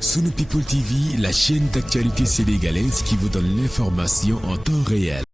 Sunu People TV, la chaîne d'actualité sénégalaise qui vous donne l'information en temps réel.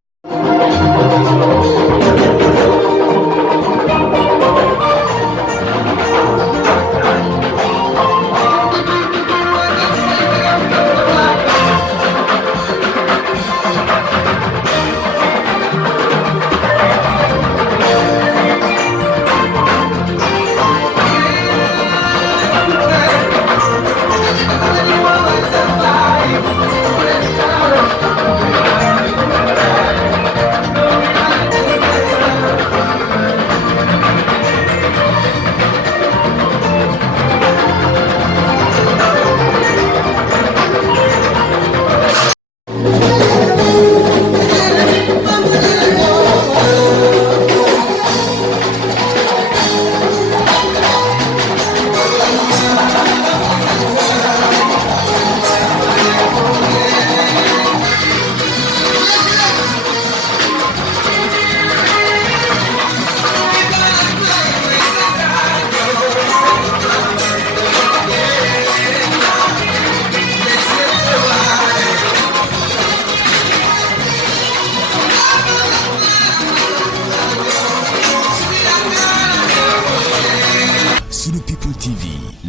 Sunu People TV,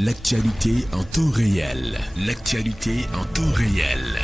l'actualité en temps réel. L'actualité en temps réel.